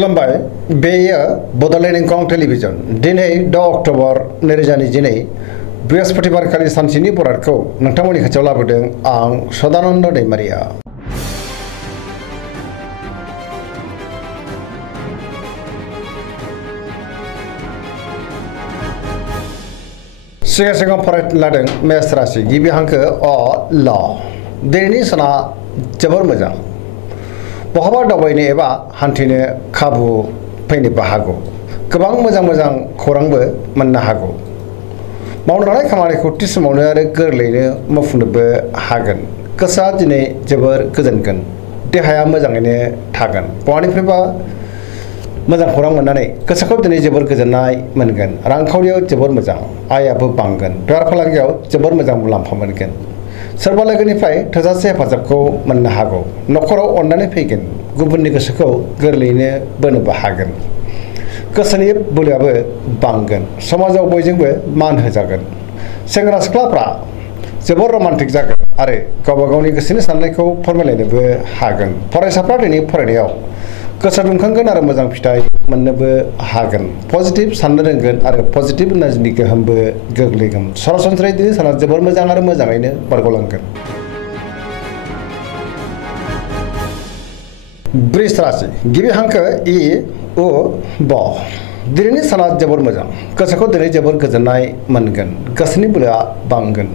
खुलुमबाय बेयो बड'लेण्ड इंखं टेलिभिजन दिनै 10 अक्ट'बर 2022 बृहस्पतिबारखालि सानसेनि बरादखौ नोंथांमोननि खाथियाव लाबोदों आं सदानन्द दैमारिया। सिगां फरायनो लादों मेष राशि गिबि हांखो अ ल दिनैनि साना जोबोर मोजां बहाबा दावबायनो एबा हान्थिनो खाबु फैनोबो हागौ गोबां मोजां खौरांबो मोननो हागौ मावनो लानाय खामानिखौ थि समावनो आरो गोरलैयैनो मावफुंनोबो हागोन गोसोआ दिनै जोबोर गोजोनगोन देहाया मोजाङैनो थागोन बहानिफ्रायबा मोजां खौरां मोननानै गोसोखौ दिनै जोबोर गोजोननाय मोनगोन रांखावरियाव जोबोर मोजां आयाबो बांगोन बेफार फालांगियाव जोबोर मोजां मुलाम्फा मोनगोन सोरबा लोगोनिफ्राय थोजासे हेफाजाबखौ मोननो हागौ न'खराव अननानै फैगोन गुबुननि गोसोखौ गोरलैयैनो बोनोबो हागोन गोसोनि बोलोआबो बांगोन समाजाव बयजोंबो मान होजागोन सेंग्रा सिख्लाफ्रा जोबोर रमान्टिक जागोन आरो गावबा गावनि गोसोनि साननायखौ फोरमायलायनोबो हागोन फरायसाफ्रा दिनै फरायनायाव गोसो दुंखांगोन आरो मोजां फिथाइ मोननोबो हागोन पजिटिभ साननो रोंगोन आरो पजिटिभ एनार्जिनि गोहोमबो गोग्लैगोन सरासनस्रायै दिनै साना जोबोर मोजां आरो मोजाङैनो बारग'लांगोन। वृष राशि गिबि हांखो इ उ ब दिनैनि साना जोबोर मोजां गोसोखौ दिनै जोबोर गोजोननाय मोनगोन गोसोनि बोलोआ बांगोन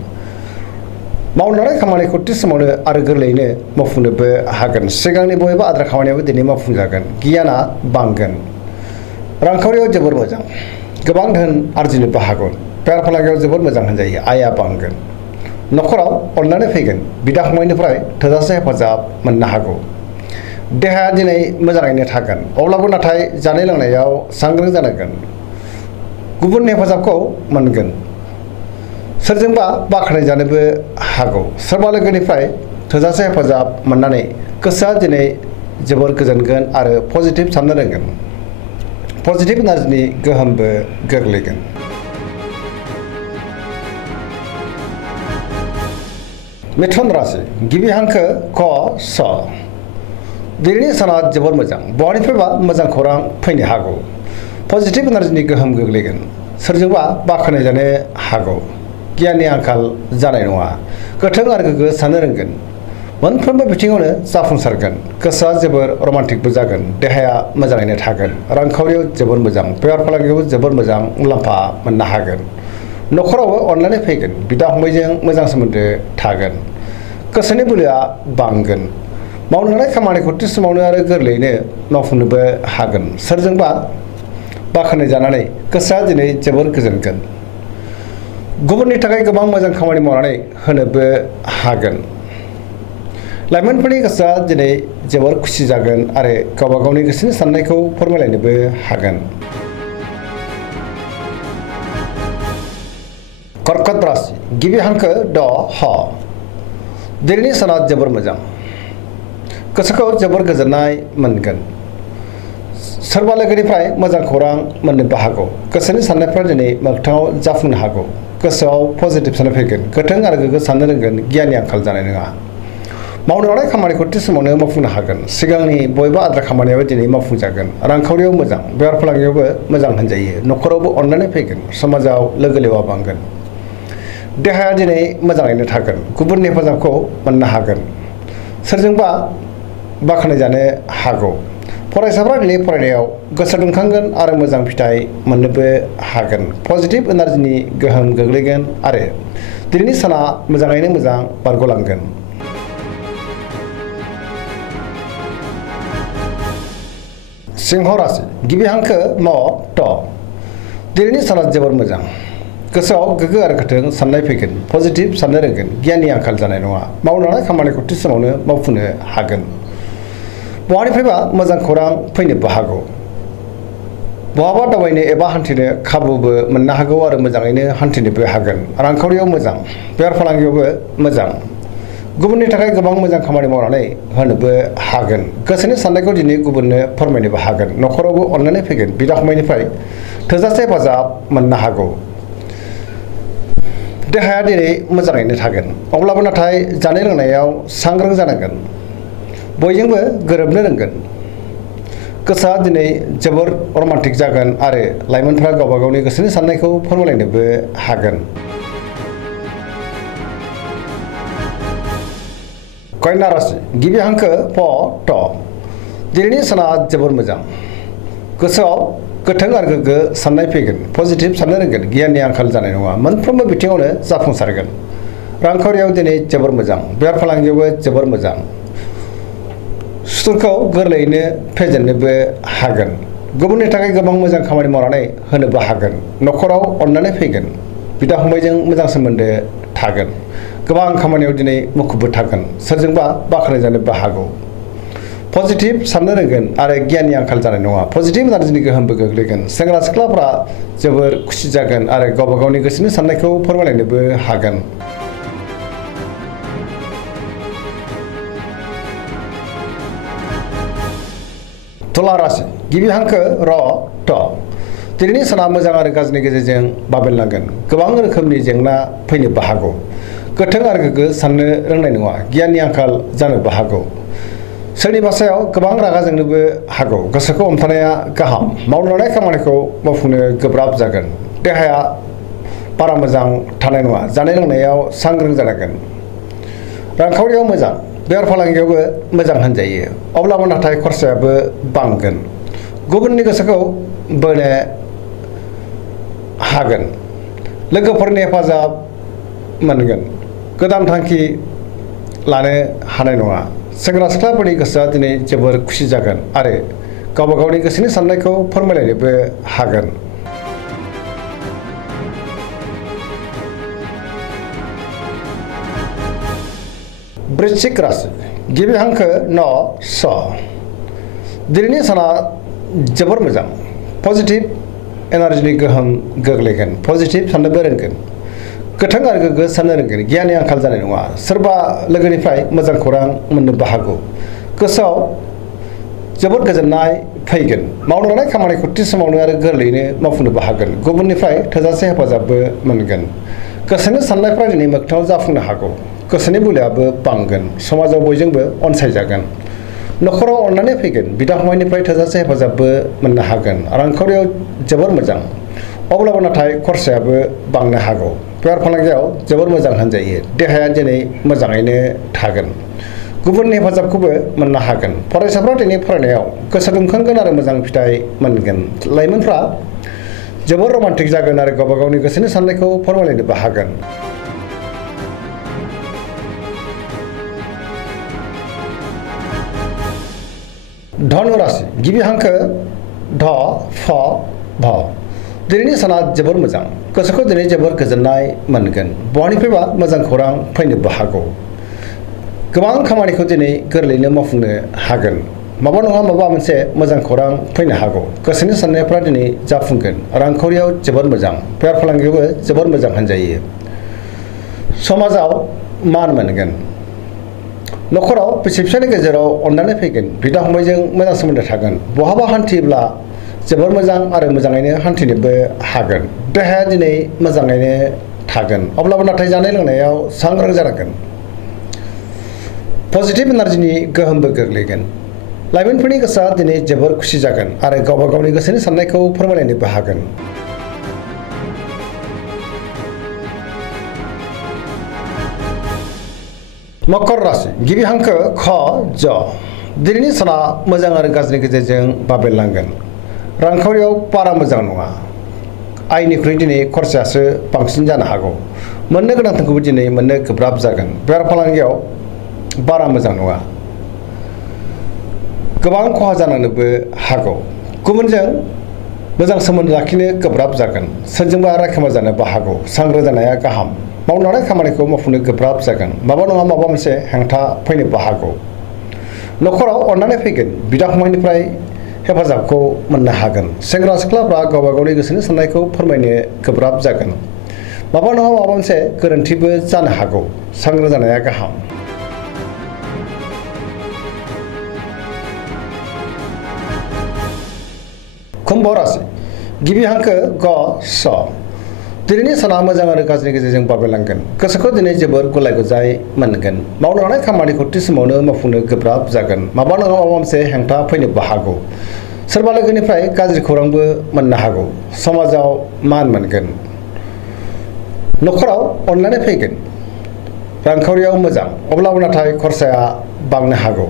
मावनो लानाय खामानिखौ थि समावनो आरो गोरलैयैनो मावफुंनोबो हागोन सिगांनि बबेबा आद्रा खामानियाबो दिनै मावफुंजागोन गियाना बांगोन रांखावरियाव जोबोर मोजां गोबां धोन आरजिनोबो हागौ बेफार फालांगियाव जोबोर मोजां होनजायो आया बांगोन न'खराव अननानै फैगोन बिदा फंबायनिफ्राय थोजासे हेफाजाब मोननो हागौ देहाया दिनै मोजाङैनो थागोन अब्लाबो नाथाय जानाय लोंनायाव सांग्रां जानांगोन गुबुननि हेफाजाबखौ मोनगोन सोरजोंबा बाख्नाय जानोबो हागौ सोरबा लोगोनिफ्राय थोजासे हेफाजाब मोननानै गोसोआ दिनै जोबोर गोजोनगोन आरो पजिटिभ साननो रोंगोन पजिटिभ एनार्जिनि गोहोमबो गोग्लैगोन। मिथुन राशि गिबि हांखो क स दिनैनि साना जोबोर मोजां बहानिफ्रायबा मोजां खौरां फैनो हागौ पजिटिभ एनार्जिनि गोहोम गोग्लैगोन सोरजोंबा बाख्नाय जानो हागौ गियाननि आंखाल जानाय नङा गोथों आरो गोग्गो साननो रोंगोन मोनफ्रोमबो बिथिङावनो जाफुंसारगोन गोसोआ जोबोर रमान्टिकबो जागोन देहाया मोजाङैनो थागोन रांखावरियाव जोबोर मोजां बेफार फालांगियावबो जोबोर मोजां मुलाम्फा मोननो हागोन न'खरावबो अननानै फैगोन बिदा फंबायजों मोजां सोमोन्दो थागोन गोसोनि बोलोआ बांगोन मावनो लानाय खामानिखौ थि समावनो आरो गोरलैयैनो मावफुंनोबो हागोन सोरजोंबा बाख्नाय जानानै गोसोआ दिनै जोबोर गोजोनगोन गुबुननि थाखाय गोबां मोजां खामानि मावनानै होनोबो हागोन लाइमोनफोरनि गोसोआ दिनै जोबोर खुसि जागोन आरो गावबा गावनि गोसोनि साननायखौ फोरमायलायनोबो हागोन। कर्कट राशि गिबि हांखो ड ह दिनैनि साना जोबोर मोजां गोसोखौ जोबोर गोजोननाय मोनगोन सोरबा लोगोनिफ्राय मोजां खौरां मोननोबो हागौ गोसोनि साननायफ्रा दिनै मोगथाङाव जाफुंनो हागौ गोसोआव पजिटिभ साननाय फैगोन गोथों आरो गोग्गो साननो रोंगोन गियाननि आंखाल जानाय नङा मावनो लानाय खामानिखौ थि समावनो मावफुंनो हागोन सिगांनि बबेबा आद्रा खामानियाबो दिनै मावफुंजागोन रांखावरियाव मोजां बेफार फालांगियावबो मोजां होनजायो न'खरावबो अननानै फैगोन समाजाव लोगो लेवा बांगोन देहाया दिनै मोजाङैनो थागोन गुबुननि हेफाजाबखौ मोननो हागोन सोरजोंबा बाख्नाय जानो हागौ फरायसाफ्रा दिनै फरायनायाव गोसो दुंखांगोन आरो मोजां फिथाइ मोननोबो हागोन पजिटिभ एनार्जिनि गोहोम गोग्लैगोन आरो दिनैनि साना मोजाङैनो मोजां बारग'लांगोन। सिंह राशि गिबि हांखो म ट दिनैनि साना जोबोर मोजां गोसोआव गोग्गो आरो गोथों साननाय फैगोन पजिटिभ साननो रोंगोन गियाननि आंखाल जानाय नङा मावनो लानाय खामानिखौ थि समावनो मावफुंनो हागोन बहानिफ्रायबा मोजां खौरां फैनोबो हागौ बहाबा दावबायनो एबा हान्थिनो खाबुबो मोननो हागौ आरो मोजाङैनो हान्थिनोबो हागोन रांखावरियाव मोजां बेफार फालांगियावबो मोजां गुबुननि थाखाय गोबां मोजां खामानि मावनानै होनोबो हागोन गोसोनि साननायखौ दिनै गुबुननो फोरमायनोबो हागोन न'खरावबो अननानै फैगोन बिदा फंबायनिफ्राय थोजासे हेफाजाब मोननो हागौ देहाया दिनै मोजाङैनो थागोन अब्लाबो नाथाय जानाय लोंनायाव सांग्रां जानांगोन बयजोंबो गोरोबनो रोंगोन गोसोआ दिनै जोबोर रमान्टिक जागोन आरो लाइमोनफ्रा गावबा गावनि गोसोनि साननायखौ फोरमायलायनोबो हागोन। कन्या राशि गिबि हांखो प ट दिनैनि साना जोबोर मोजां गोसोआव गोथों आरो गोग्गो साननाय फैगोन पजिटिभ साननो रोंगोन गियाननि आंखाल जानाय नङा मोनफ्रोमबो बिथिङावनो जाफुंसारगोन रांखावरियाव दिनै जोबोर मोजां बेफार फालांगियावबो जोबोर मोजां सुथुरखौ गोरलैयैनो फेजेननोबो हागोन गुबुननि थाखाय गोबां मोजां खामानि मावनानै होनोबो हागोन न'खराव अननानै फैगोन बिदा फंबायजों मोजां सोमोन्दो थागोन गोबां खामानियाव दिनै मुखुबबो थागोन सोरजोंबा बाख्नायजानोबो हागौ पजिटिभ साननो रोंगोन आरो गियाननि आंखाल जानाय नङा पजिटिभ एनार्जिनि गोहोमबो गोग्लैगोन सेंग्रा सिख्लाफ्रा जोबोर खुसि जागोन आरो गावबा गावनि गोसोनि साननायखौ फोरमायलायनोबो हागोन। तुला राशि गिबि हांखो र ट दिनैनि साना मोजां आरो गाज्रिनि गेजेरजों बाबेनलांगोन गोबां रोखोमनि जेंना फैनोबो हागौ गोथों आरो गोग्गो साननो रोंनाय नङा गियाननि आंखाल जानोबो हागौ सोरनिबा सायाव गोबां रागा जोंनोबो हागौ गोसोखौ हमथानाया गाहाम मावनो लानाय खामानिखौ मावफुंनो गोब्राब जागोन देहाया बारा मोजां थानाय नङा जानाय लोंनायाव सांग्रां जानांगोन रांखावरियाव मोजां बेफार फालांगियावबो मोजां होनजायो अब्लाबो नाथाय खरसायाबो बांगोन गुबुननि गोसोखौ बोनो हागोन लोगोफोरनि हेफाजाब मोनगोन गोदान थांखि लानो हानाय नङा सेंग्रा सिख्लाफोरनि गोसोआ दिनै जोबोर खुसि जागोन आरो गावबा गावनि गोसोनि साननायखौ फोरमायलायनोबो हागोन। वृश्चिक राशि गिबि हांखो न स दिनैनि साना जोबोर मोजां पजिटिभ एनार्जिनि गोहोम गोग्लैगोन पजिटिभ साननोबो रोंगोन गोथों आरो गोग्गो साननो रोंगोन गियाननि आंखाल जानाय नङा सोरबा लोगोनिफ्राय मोजां खौरां मोननोबो हागौ गोसोआव जोबोर गोजोननाय फैगोन मावनो लानाय खामानिखौ थि समावनो आरो गोरलैयैनो मावफुंनोबो हागोन गुबुननिफ्राय थोजासे हेफाजाबबो मोनगोन गोसोनि साननायफ्रा दिनै मोगथाङाव जाफुंनो हागौ गोसोनि बोलोआबो बांगोन समाजाव बयजोंबो अनसायजागोन न'खराव अननानै फैगोन बिदा फंबायनिफ्राय थोजासे हेफाजाबबो मोननो हागोन रांखावरियाव जोबोर मोजां अब्लाबो नाथाय खरसायाबो बांनो हागौ बेफार फालांगियाव जोबोर मोजां होनजायो देहाया दिनै मोजाङैनो थागोन गुबुननि हेफाजाबखौबो मोननो हागोन फरायसाफ्रा दिनै फरायनायाव गोसो दुंखांगोन आरो मोजां फिथाइ मोनगोन लाइमोनफ्रा जोबोर रमान्टिक जागोन आरो गावबा गावनि गोसोनि साननायखौ फोरमायलायनोबो हागोन। धनु राशि गिबि हांखो ध फ भ दिनैनि साना जोबोर मोजां गोसोखौ दिनै जोबोर गोजोननाय मोनगोन बहानिफ्रायबा मोजां खौरां फैनोबो हागौ गोबां खामानिखौ दिनै गोरलैयैनो मावफुंनो हागोन माबा नङा माबा मोनसे मोजां खौरां फैनो हागौ गोसोनि साननायफ्रा दिनै जाफुंगोन रांखावरियाव जोबोर मोजां बेफार फालांगियावबो जोबोर मोजां होनजायो समाजाव मान मोनगोन न'खराव बिसि फिसायनि गेजेराव अननानै फैगोन बिदा फंबायजों मोजां सोमोन्दो थागोन बहाबा हान्थियोब्ला जोबोर मोजां आरो मोजाङैनो हान्थिनोबो हागोन देहाया दिनै मोजाङैनो थागोन अब्लाबो नाथाय जानाय लोंनायाव सांग्रां जानांगोन पजिटिभ एनार्जिनि गोहोमबो गोग्लैगोन लाइमोनफोरनि गोसोआ दिनै जोबोर खुसि जागोन आरो गावबा गावनि गोसोनि साननायखौ फोरमायलायनोबो हागोन। मकर राशि गिबि हांखो ख ज दिनैनि साना मोजां आरो गाज्रिनि गेजेरजों बाबेनलांगोन रांखावरियाव बारा मोजां नङा आयनिख्रुइ दिनै खरसायासो बांसिन जानो हागौ मोननो गोनांखौबो दिनै मोननो गोब्राब जागोन बेफार फालांगियाव बारा मोजां नङा गोबां खहा जानांनोबो हागौ गुबुनजों मोजां सोमोन्दो लाखिनो गोब्राब जागोन सोरजोंबा रायखोमा जानोबो हागौ सांग्रां जानाया गाहाम मावनो लानाय खामानिखौ मावफुंनो गोब्राब जागोन माबा नङा माबा मोनसे हेंथा फैनोबो हागौ न'खराव अननानै फैगोन बिदा फंबायनिफ्राय हेफाजाबखौ मोननो हागोन सेंग्रा सिख्लाफ्रा गावबा गावनि गोसोनि साननायखौ फोरमायनो गोब्राब जागोन माबा नङा माबा मोनसे गोरोन्थिबो जानो हागौ सांग्रां जानाया गाहाम। कुम्भ राशि गिबि हांखो ग स दिनैनि साना मोजां आरो गाज्रिनि गेजेरजों बाबेनलांगोन गोसोखौ दिनै जोबोर गुलाय गुजाय मोनगोन मावनो लानाय खामानिखौ थि समावनो मावफुंनो गोब्राब जागोन माबा नङा माबा मोनसे हेंथा फैनोबो हागौ सोरबा लोगोनिफ्राय गाज्रि खौरांबो मोननो हागौ समाजाव मान मोनगोन नखराव अनलायनाय फैगोन रांखावरियाव मोजां अब्लाबो नाथाय खरसाया बांनो हागौ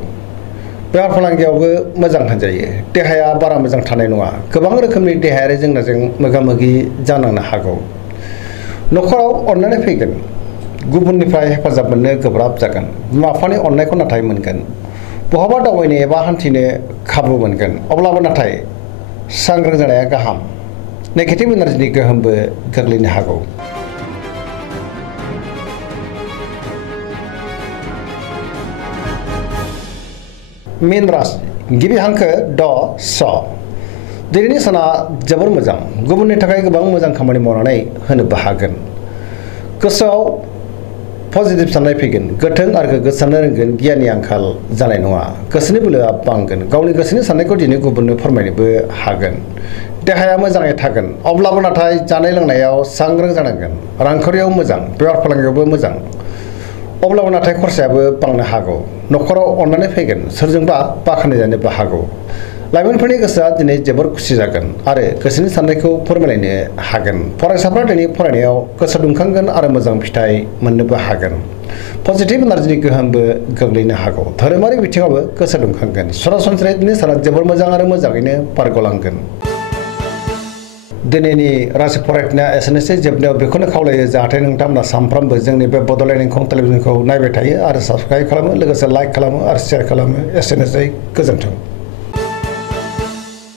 बेफार फालांगियावबो मोजां होनजायो देहाया बारा मोजां थानाय नङा गोबां रोखोमनि देहायारि जेंनाजों मोगा-मोगि जानांनो हागौ नखराव अनलायनाय फैगोन गुबुननिफ्राय हेफाजाब मोननो गोब्राब जागोन बिमा-बिफानि अननायखौ नाथाय मोनगोन बहाबा दावबायनो एबा हान्थिनो खाबु मोनगोन अब्लाबो नाथाय सांग्रां जानाया गाहाम नेगेटिभ एनार्जिनि गोहोमबो गोग्लैनो हागौ मीन राशि गिबि हांखो ड स दिनैनि साना जोबोर मोजां गुबुननि थाखाय गोबां मोजां खामानि मावनानै होनोबो हागोन गोसोआव पजिटिभ साननाय फैगोन गोथों आरो गोग्गो साननो रोंगोन गियाननि आंखाल जानाय नङा गोसोनि बोलोआ बांगोन गावनि गोसोनि साननायखौ दिनै गुबुननो फोरमायनोबो हागोन देहाया मोजाङै थागोन अब्लाबो नाथाय जानाय लोंनायाव सांग्रां जानांगोन रांखावरियाव मोजां बेफार फालांगियावबो मोजां अब्लाबो नाथाय खरसायाबो बांनो हागौ नखराव अननानै फैगोन सोरजोंबा बाख्नायजानोबो हागौ लाइमोनफोरनि गोसोआ दिनै जोबोर खुसि जागोन आरो गोसोनि साननायखौ फोरमायलायनो हागोन फरायसाफ्रा दिनै फरायनायाव गोसो दुंखांगोन आरो मोजां फिथाइ मोननोबो हागोन पजिटिभ एनार्जिनि गोहोमबो गोग्लैनो हागौ धोरोमारि बिथिङावबो गोसो दुंखांगोन सरासनस्रायै दिनै साना जोबोर मोजां आरो मोजाङैनो बारग'लांगोन दिनैनि राशि फरायफिननाया एसेनोसै जोबनायाव बेखौनो खावलायो जाहाथे नोंथांमोना सानफ्रोमबो जोंनि बे बड'लेण्ड इंखं टेलिभिजनखौ नायबाय थायो आरो साबस्क्राइब खालामो लोगोसे लाइक खालामो आरो शेयार खालामो एसेनोसै गोजोन्थों